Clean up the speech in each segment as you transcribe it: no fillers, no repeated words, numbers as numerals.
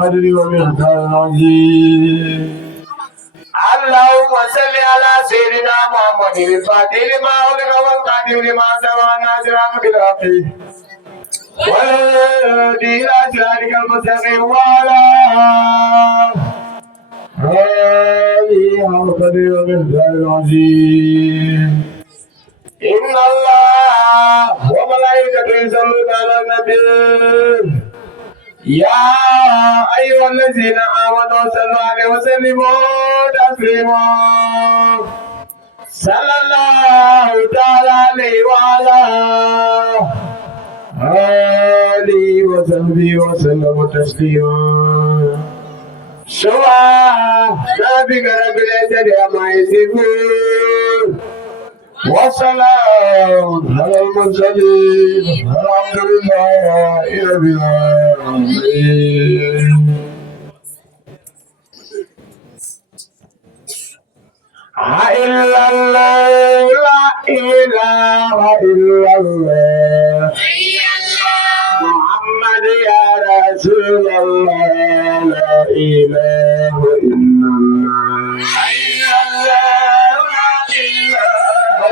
قدر ومقدار عظيم. اللهم صل على سيدنا محمد الفاتح لما أغلق والقادم لما سبق الناصر بالحق والهادي إلى صراطك المستقيم وعلى آله قدر ومقدار عظيم. إن الله وملائكته يصلون على النبي يا أيها الذين آمنوا صلوا عليه وسلموا تسليما. صلى الله تعالى عليه وعلى آله وصحبه وسلم تسليما. سبحان ربك رب العزة عما يصفون وسلام على المرسلين الحمد لله رب العالمين. إلا الله لا إله إلا الله محمد يا رسول الله لا إله إلا الله.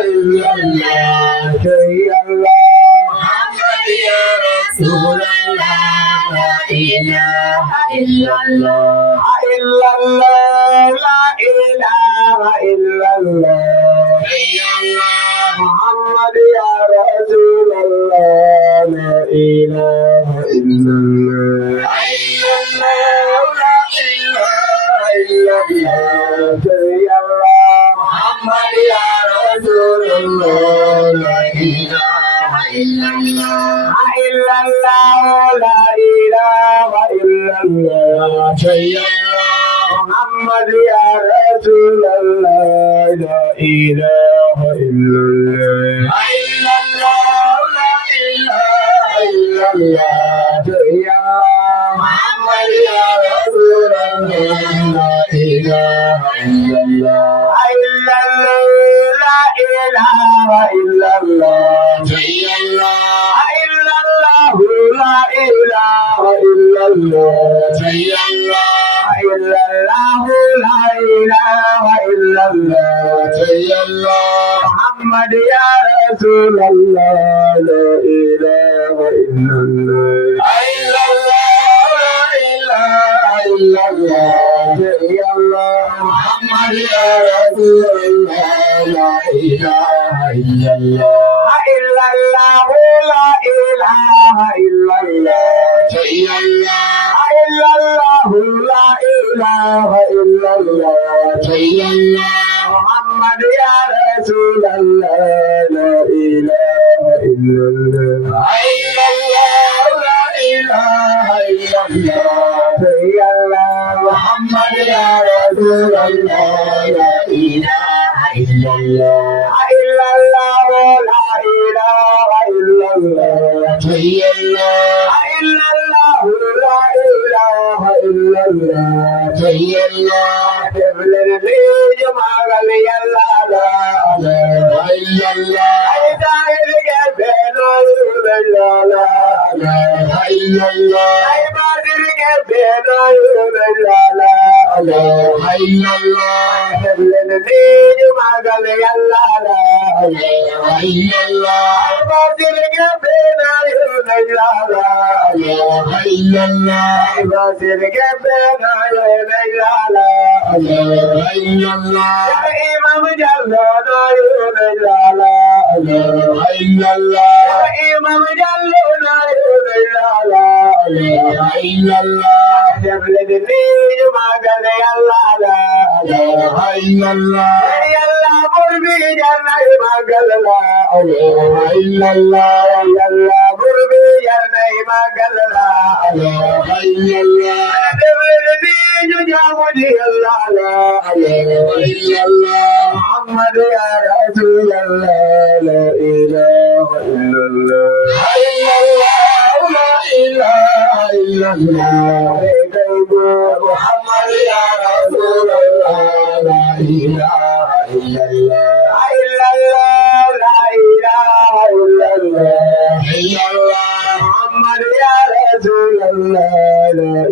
إلا الله يا الله محمد يا رسول الله لا إله إلا الله. إلا الله لا إله إلا الله محمد يا رسول الله لا إله إلا الله. إلا الله لا إله إلا الله يا الله محمد يا رسول الله لا إله إلا الله. إلا الله لا إله إلا الله يا الله محمد يا رسول الله لا إله إلا الله. إلا الله لا إله إلا الله يا الله محمد يا رسول الله لا إله إلا الله. إلا الله لا إله إلا الله يا الله. إلا الله لا إله إلا الله يا الله. إلا الله لا إله إلا الله يا الله محمد يا رسول الله لا إله إلا الله. إلا الله لا إله إلا الله يا الله محمد يا رسول الله لا إله إلا الله. إلا الله لا إله إلا الله يا الله. إلا الله لا إله إلا الله يا الله محمد يا رسول الله لا إله إلا الله. إلا الله لا إله إلا الله يا الله محمد يا رسول الله لا إله إلا الله. إلا الله لا إله إلا الله يا الله. إلا الله لا إله إلا الله يا الله قبل الريج ما قال يلا لا إله إلا الله. إذا الجبل لا إله إلا الله. إذا الجبل لا إله إلا الله قبل الريج ما قال يلا لا إله إلا الله. إذا الجبل لا إله إلا الله. إذا الجبل لا إله إلا الله. يا إمام جل لا إله إلا الله. يا إمام جل لا إله إلا الله. جبل الدين ما قال يلا لا إله إلا الله. يلا قربي جنة ما قال لا إله إلا الله. يلا قربي جنة ما قال لا إله إلا الله. جبل الدين جامدي الله لا إله إلا الله محمد يا رسول الله لا إله إلا الله. إلا الله لا إله إلا الله محمد يا رسول الله لا إله إلا الله. إلا الله لا إله إلا الله. إلا الله محمد يا رسول الله لا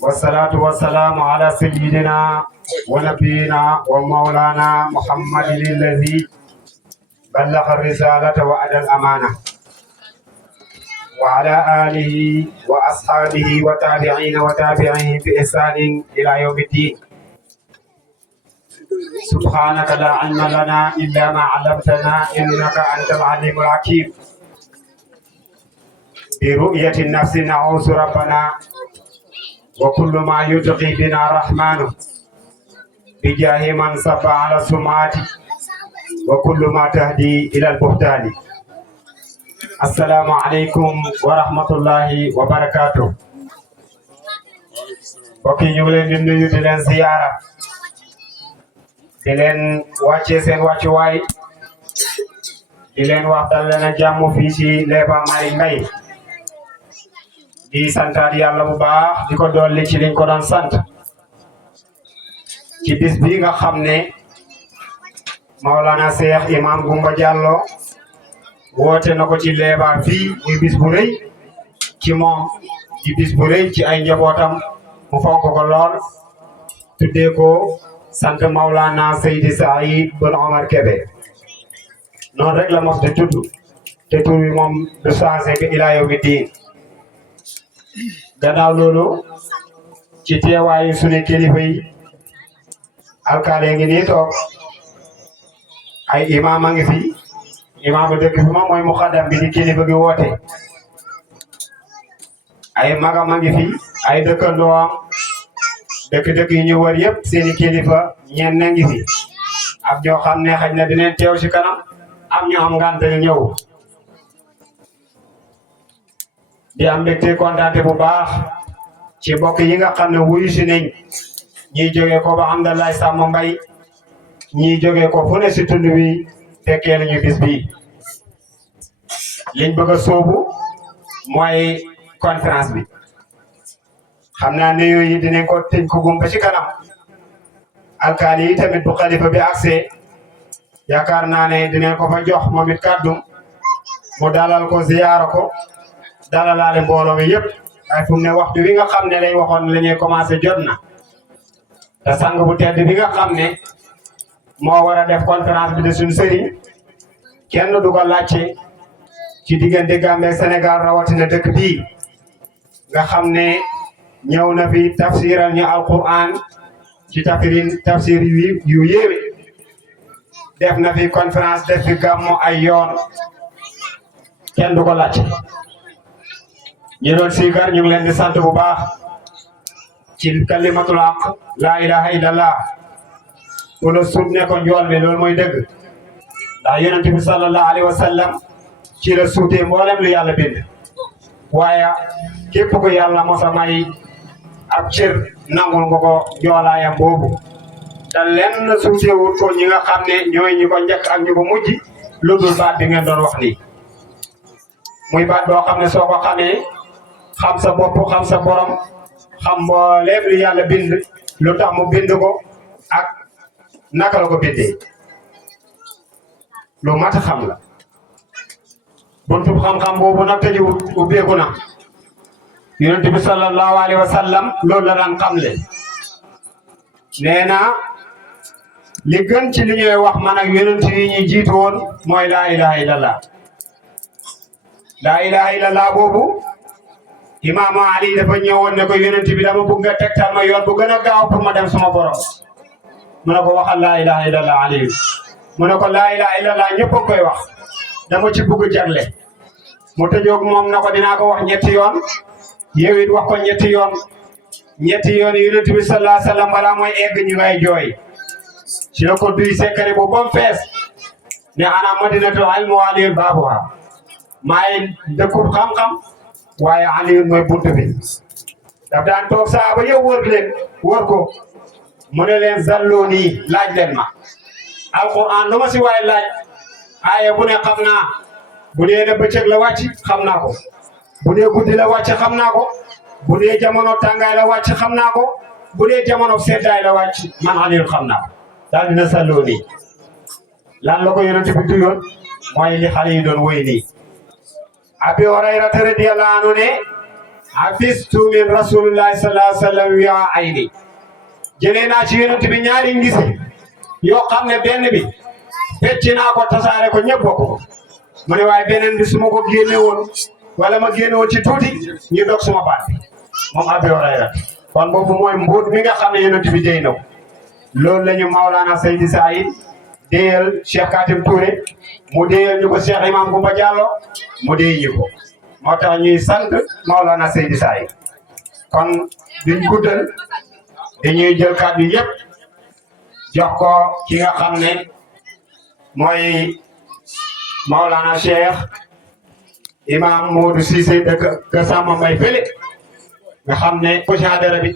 والصلاة والسلام على سيدنا ونبينا ومولانا محمد الذي بلغ الرسالة وأدى الأمانة وعلى آله وأصحابه وتابعين وتابعين بإحسان إلى يوم الدين. سبحانك لا علم لنا إلا ما علمتنا إنك أنت العليم الحكيم. برؤية النفس نعوذ ربنا وكل ما يتقي بنا رحمن بجاه من صب على السمعات وكل ما تهدي إلى البهتان. السلام عليكم ورحمة الله وبركاته. mbokk yi ñu ngi leen di nuyu di leen ziyaara di leen wàccee seen wàccuwaay di leen wax dal leen a jàmm fii ci Léba Malick Mbaye di santaat yàlla bu baax di ko dolli ci liñ ko doon sant ci bis bi nga xam ne Maolana Cheikh Imam Goumba Diallo woote na ko ci Léba fii muy bis bu rëy ci moom di bis bu rëy ci ay njabootam mu fonk ko lool tuddee ko sant Maolana Seydi Saïd Ben Omar Kébé noonu rek la mos di tudd te tur bi moom du changé bi ilaa yawmi diin. gannaaw loolu ci teewaayu sunu kilifa yi alkaale ngi nii toog ay imaam a ngi fi imaam dëkk bi moom mooy muxaddam bi di kilifa gi woote ay magam a ngi fi ay dëkkandoom dëkk-dëkk yi ñu wër yëpp seeni kilifa ñenn ngi fi ak ñoo xam ne xaj na dinañ teew ci kanam am ñu am ngànt ñëw di am mbégte kontaante bu baax ci mbokk yi nga xam ne wuyu si nañ ñiy jógee ko ba Hamdalaay Sàmm Mbay ñiy jógee ko fu ne si tund wi fekkee nañu bis bi liñ bëgg a sóobu mooy conférence bi xam naa ne yooyu dinañ ko tëj ko gum ba ci kanam alkaali yi tamit bu xalifa bi accès yaakaar naa ne dinañ ko fa jox moom it kàddu mu dalal ko ziyaara ko dalalaale mbooloo mi yëpp waaye fu mu ne waxtu wi nga xam ne lay waxoon la ñuy commencé jot na te sang bu tedd bi nga xam ne moo war a def conférence bi de suñu sëriñ kenn du ko laajte ci diggante Gambie Sénégal rawatina dëkk bii nga xam ne ñëw na fi tafsiral ñu alquran ci tafsir yu yéeme def na fi conférence def fi gàmmu ay yoon kenn du ko laajte ñi doon siikar ñu ngi leen di sant bu baax ci kalimatul haq laa ilaha illallah ku la suut ne ko njool bi loolu mooy dëgg ndax yonent bi sallallahu alayhi wa sallam ci la suutee mboolem lu yàlla bind waaye képp ku yàlla mosa may ab cër nangul nga ko njoolaayam boobu te lenn suutee wut ko ñi nga xam ne ñooy ñi ko njëkk ak ñu ko mujj lu dul baat bi ngeen doon wax nii muy baat boo xam ne soo ko xamee xam sa bopp xam sa borom xam mbooleem lu yàlla bind lu tax mu bind ko ak naka la ko bindee lu mat a xam la buntu xam-xam boobu nag tëju ubbeeku na yonent bi sallallahu alayhi wa sallam loolu la daan xamle nee na li gën ci li ñuy wax man ak yonent yi ñuy jiitu woon mooy laa ilaha illallah laa ilaha illallah boobu imaamu Ali dafa ñëwoon ne ko yonent bi dama bëgg nga tegtal ma yoon bu gën a gaaw pour ma dem suma borom mu ne ko waxal laa ilaha illallah Ali mu ne ko laa ilaha illallah ñëpp a koy wax dama ci bëgg jagle mu tëjoog moom na ko dinaa ko wax ñetti yoon yow it wax ko ñetti yoon ñetti yoon yonent bi sallallahu alayhi wasallam balaa mooy egg ñu ngay jooy ci la ko duy sekkare bu bam fees ne ana madinatu ilmi wa aliyun baabuha maay dëkkub xam-xam waaye aliyun mooy buntu bi daf daan toog saaba yow wër ko mu ne leen zallooni laaj leen ma alquran lu ma si waay laaj aaya bu ne xam naa bu dee ne bëccëg la wàcc xam naa ko bu dee guddi la wàcc xam naa ko bu dee jamono tàngaay la wàcc xam naa ko bu dee jamono seddaay la wàcc man Aliou xam naa ko daal dina salloo nii lan la ko yonent bi duyoon mooy li xale yi doon woy nii Abi Hurayra radiyallahu anhu ne hafistu min rasulillahi sallallahu alayhi wa sallam yaa ayni jëlee naa ci yonent bi ñaari ngise yoo xam ne benn bi fecc naa ko tasaare ko ñëpp bokk ko mu ne waaye beneen bi su ma ko génne woon wala ma génne woon ci tuuti ñu dog suma baat bi moom Abi Hurayra kon boobu mooy mbuut mi nga xam ne yonent bi déy na ko loolu la ñu Maulana Seydi Saïd déyal Cheikh Katim Touré mu déyal ñu ko Cheikh Imam Goumba Diallo mu déy ñu ko moo tax ñuy sant Maulana Seydi Saïd kon duñ guddal dañuy jël kàddu yëpp jox ko ki nga xam ne mooy Maulana Cheikh Imam Modou Cissé dëkk Kër Samba Mbaye fële nga xam ne ko ci hadara bi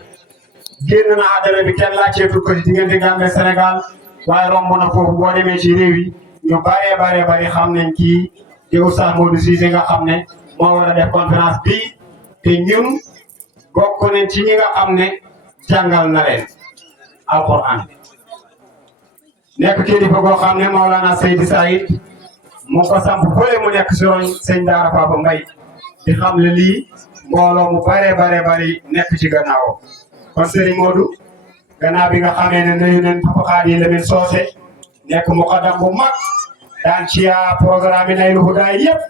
génn na hadara bi kenn laajteetul ko ci diggante Gambie Sénégal waaye romb na foofu boo demee ci réew yi ñu bari xam nañ kii te Oustaz Modou Cissé nga xam ne moo war a def conférence bi te ñun bokk nañ ci ñi nga xam ne jàngal na leen alquran nekk kilifa goo xam ne Maulana Seydi Saïd mu ko samp fële mu nekk si roñ sëñ Daara Papa Mbaye di xam le lii mbooloo mu bari nekk ci gannaaw kon Serigne Modou gannaaw bi nga xamee ne nuyu nañ Papa Khady Lamine Socé nekk muqaddam bu mag daan ci programme yi Naylul Huda yëpp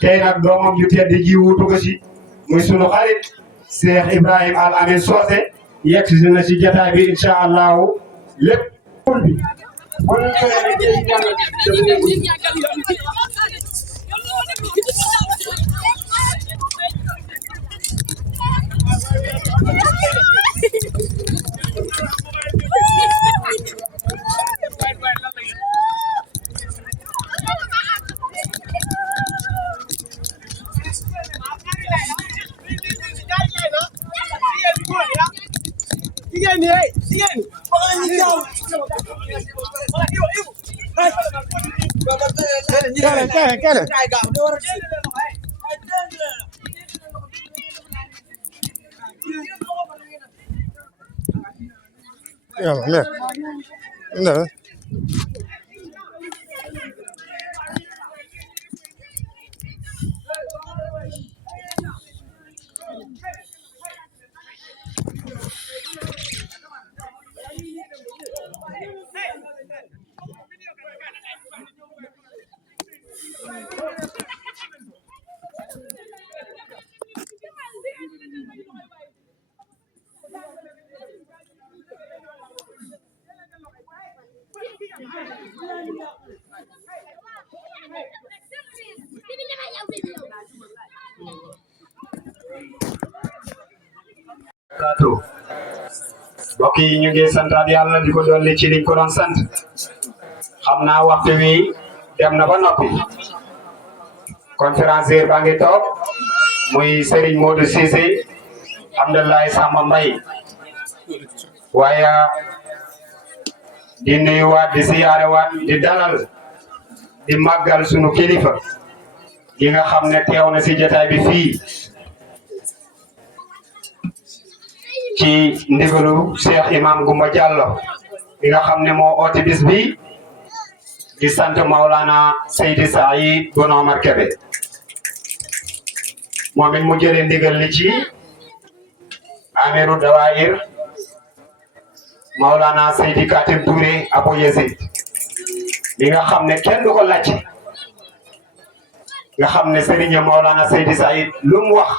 tey nag doomam ju tedd ji wuutu ko ci muy sunu xarit Cheikh Ibrahim Al Amin Socé yegg si na ci jotaay bi incha allahu lépp bi mbokk yi ñu ngi santaat yàlla di ko dolli ci liñ ko doon sant xam naa waxtu wi dem na ba noppi conférencier baa ngi toog muy Serigne Modou Cissé Abdoulaye Samba Mbaye waaye di nuyuwaat di siyaarewaat di dalal di màggal sunu kilifa yi nga xam ne teew na si jotaay bi fii ci ndigalu Cheikh Imam Goumba Diallo bi nga xam ne moo oote bis bi di sant Maulana Seydi Saïd Bono Omar Kébé moom it mu jëlee ndigal li ci amiru dawaayir Maulana Seydi Katim Touré Abo Yazid bi nga xam ne kenn du ko laajte nga xam ne Serigne Maulana Seydi Saïd lu mu wax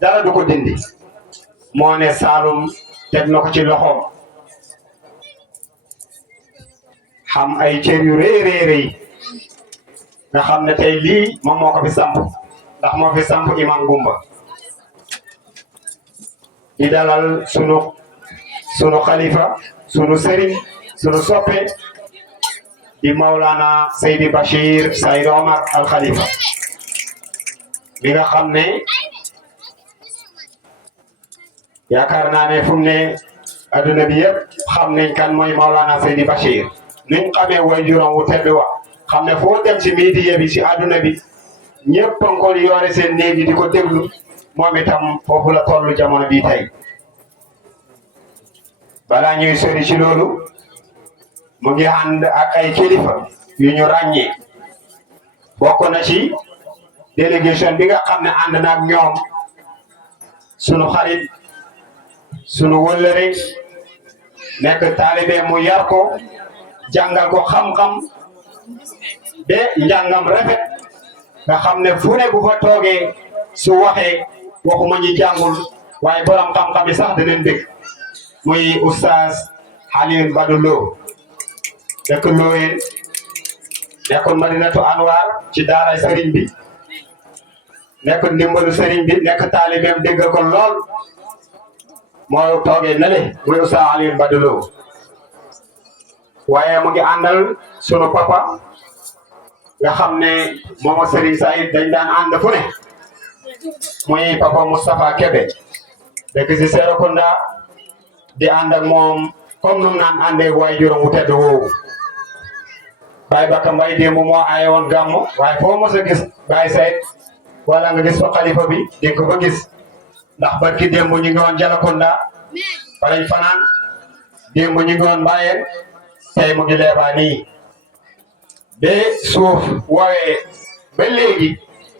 dara du ko dindi moo ne Saalum teg na ko ci loxoom xam ay cër yu rëy nga xam ne tey lii moom moo ko fi samp ndax moo fi samp Imam Goumba di dalal sunu khalifa sunu sëriñ sunu soppe di Maulana Seydi Bachir Saïd Omar Al Khalifa mi nga xam ne yaakaar naa ne fu mu ne adduna bi yëpp xam nañ kan mooy Maulana Seydi Bachir niñ xamee waajuram wu tedd wa xam ne foo dem ci media bi ci adduna bi ñëpp a ngi ko yore seen néegi di ko déglu moom itam foofu la tollu jamono bii tey balaa ñuy sori ci loolu mu ngi ànd ak ay kilifa yu ñu ràññee bokk na ci délégation bi nga xam ne ànd na ak ñoom sunu xarit sunu wëllëre nekk taalibe mu yar ko jàngal ko xam-xam be njàngam rafet nga xam ne fu ne bu fa toogee su waxee waxuma ñi jàngul waaye borom xam-xam yi sax dinañ dégg muy oustaz Alioune Badou Lo nekk Loyeen nekkoon Madinatu Anwar ci daaray sëriñ bi nekk ndimbalu sëriñ bi nekk taalibeem dégg ko lool moo toogee nale muy oustaz Alioune Badou Lo waaye mu ngi àndal sunu papa nga xam ne moom ak Serigne Saïd dañ daan ànd fu ne muy papa Moustapha Kébé dëkk si Serekunda di ànd ak moom comme nu mu naan àndee waaye juróom wu tedd woowu Baye Bakka Mbaye démb moo aaye woon gàmmu waaye foo mos a gis Baye Saïd wala nga gis fa xalifa bi di ko fa gis ndax barki démb ñu ngi woon Jalakunda fa lañ fanaan démb ñu ngi woon Mbayeen tey mu ngi leebaa nii ba suuf woowee ba léegi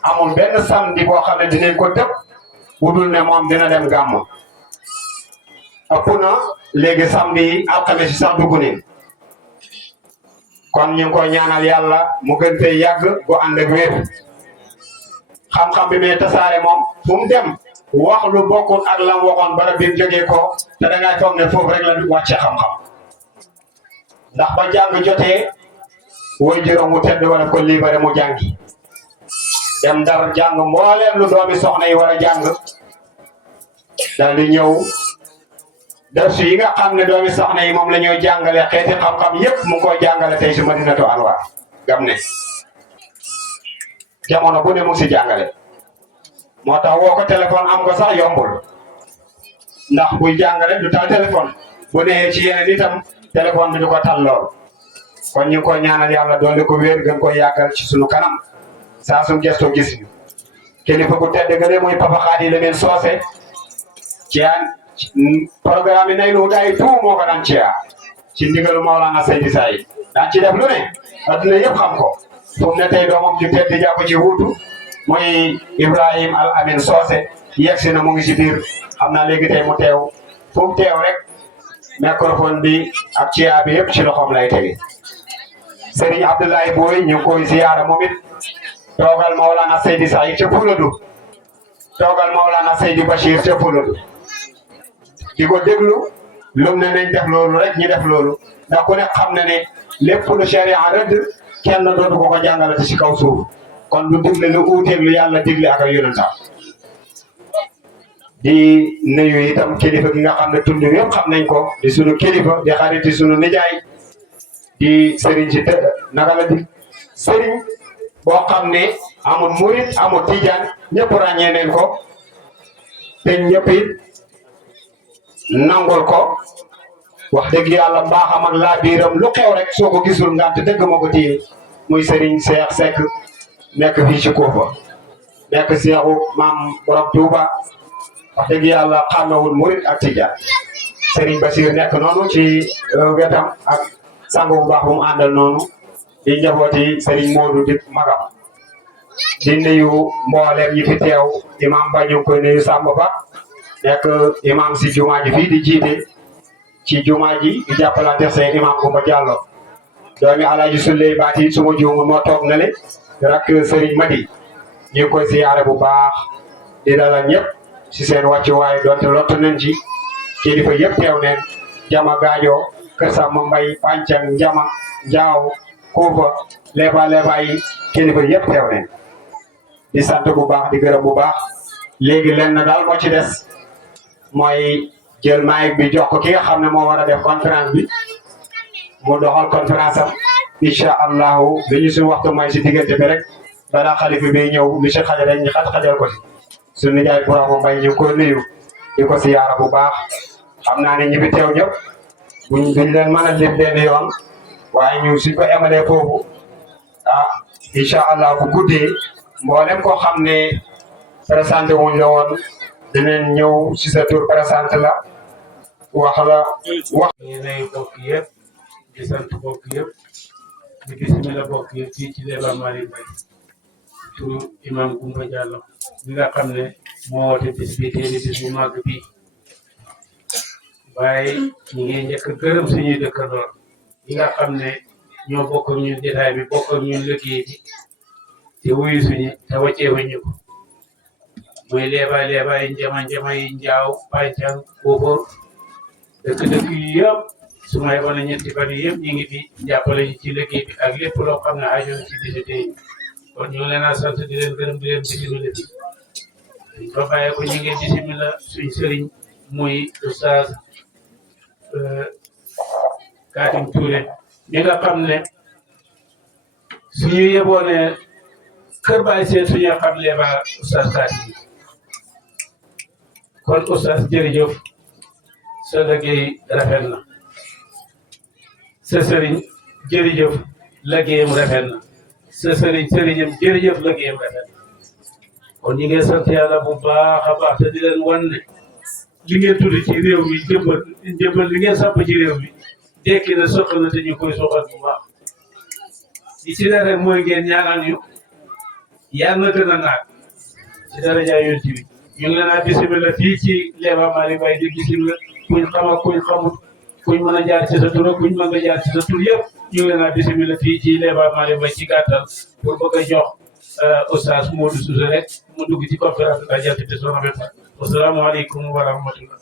amul benn samedi boo xam ne dinañ ko tëb wudul ne moom dina dem gàmmu ëpp na léegi samedi yi alxames yi sax dugg nañ kon ñu ngi koy ñaanal yàlla mu gën fee yàgg bu ànd ak wér xam-xam bi mais tasaare moom fu mu dem wax lu bokkul ak lam waxoon bara bi mu jógee ko te da ngay foog ne foofu rek la wàcce xam-xam ndax ba jàng jotee woy juróom mu tedd wala ko libéré mu jàngi dem Ndar jàng mbooleem lu doomi soxna yi war a jàng dal di ñëw darsu yi nga xam ne doomi soxna yi moom la ñuy jàngale xeeti xam-xam yépp mu ngi koy jàngale tey si Madinatu Anwar gam ne jamono bu ne mu si jàngale moo tax woo ko téléphone am ko sax yombul ndax buy jàngale du tal téléphone bu nee ci yeneen itam téléphone bi du ko tal lool kon ñu ngi koy ñaanal yàlla doole ko wér gën koy yàggal ci sunu kanam saa su gëstoo gis ñu kilifa bu tedd ga de muy Papa Khady Lamine Socé ci programme yi nay lu day tout moo ko daan ci ndigalu Maolana Seydi Saïd daan ci def lu ne adduna yëpp xam ko fu mu ne tey doomam ju tedd jàpp ci wuutu muy Ibrahim Al Amin Socé yegsi na mu ngi si biir xam naa léegi tey mu teew fu mu teew rek microphone bi ak ciya bi yëpp ci loxoom lay tege Serigne Abdoulaye Boy ñu ngi koy ziyaara moom it toogal Maolana Seydi Saïd ca Fuladu toogal Maolana Seydi Bachir ca Fuladu di ko déglu lum ne nañ def loolu rek ñu def loolu ndax ku ne xam ne ne lépp lu sharia rëdd kenn dootu ko ko jàngalati ci kaw suuf kon du digle lu uuteeg lu yàlla digle ak ay yonentam di nuyu itam kilifa gi nga xam ne tund yëpp xam nañ ko di sunu kilifa di xariti sunu nijaay di sëriñ si naka la di sëriñ boo xam ne amul murit amul tijaan ñëpp ràññee neen ko te ñëpp it nangul ko wax dëgg yàlla mbaaxam ak laa biiram lu xew rek soo ko gisul ngant dëgg moo ko téye muy sëriñ Cheikh Seck nekk fii ci Kuufa nekk Seexu maam borom Tuuba wax dëgg yàlla xàmmewul murit ak tijaan sëriñ Basir nekk noonu ci wetam ak sang bu baax bu mu àndal noonu di njabooti sëriñ Modou di magam di nuyu mboolem ñi fi teew imam ba ñu ngi koy nuyu Samba Ba nekk imam si jumaa ji fii di jiite ci jumaa ji di jàppalante seen imam Kumba Diallo doomi Alaaji Sulley Baati suma juuma moo toog na le rak sëriñ Madi ñu ngi koy siyaare bu baax di dalal ñëpp si seen wàccuwaay donte lottu nañ ci kilifa yëpp teew neen jama gaajo kër Samba Mbay Pancang Njama Njaaw Kuufa leeba yi kilifa yëpp teew neen di sant bu baax di gërëm bu baax léegi lenn daal moo ci des mooy jël mic bi jox ko ki nga xam ne moo war a def conférence bi mu doxal conférence am incha allahu dañu suñu waxtu mooy si diggante bi rek balaa xalifa bi ñëw monsieur xajal rek ñu xajal ko si suñu nijaay Bourama Mbaye ñu ko nuyu di ko si yaara bu baax xam naa ne ñi fi teew ñëpp duñ leen mën a lim benn yoon waaye ñu suñ ko emalee foofu ah incha allah bu guddee mboolem koo xam ne présenté wuñ la woon dinañ ñëw si sa tur présenté la wax la wax. yéenay bokk yëpp di sant bokk yëpp di bismillah bokk yëpp fii ci Léba Malick Mbaye turu imam Goumba Diallo mi nga xam ne moo woote bis bi tey bis bu màgg bi waaye ñu ngi njëkk gërëm suñuy dëkkandoor yi nga xam ne ñoo bokk ak ñun jotaay bi bokk ak ñun liggéey bi te wuyu suñu te wàcceewuñu ko muy Léba yi njama yi njaaw paycan boobu dëkk yi yëpp su ma yeboon ñetti fan yi yëpp ñu ngi fi jàppale ñu ci liggéey bi ak lépp loo xam ne aju ci visite yi kon ñu ngi leen a sant di leen gërëm di leen bisimila bi dañ ko bàyyee ko ñu ngi bisimila suñ sëriñ muy oustaz Katim Touré mi nga xam ne suñu yeboone kër baay seen suñu xam Léba oustaz Katim kon oustaz jërëjëf sa liggéey rafet na sa sëriñ jërëjëf liggéeyam rafet na sa sëriñam jërëjëf liggéeyam rafet na kon ñu ngi sant yàlla bu baax a baax te di leen wan ne li ngeen tudd ci réew mi jëmbal li ngeen samp ci réew mi dekki na soxla na te ñu koy soxal bu baax li ci ne rek mooy ngeen ñaanal ñu yàlla na gën a naat ci daraja yonent bi ñu ngi leen a bisimila fii ci Léba Malick Mbaye di bisimila kuñ xam ak kuñ xamut kuñ mën a jaar ci sa tur ak kuñ mën a jaar ci sa tur yëpp ñu ngi leen a bisimila fii ci Léba Malick Mbaye ci gàttal pour bëgg a jox oustaz Modou Sousa rek mu dugg ci conférence bi jant bi soo xamee fa asalaamaaleykum wa rahmatullah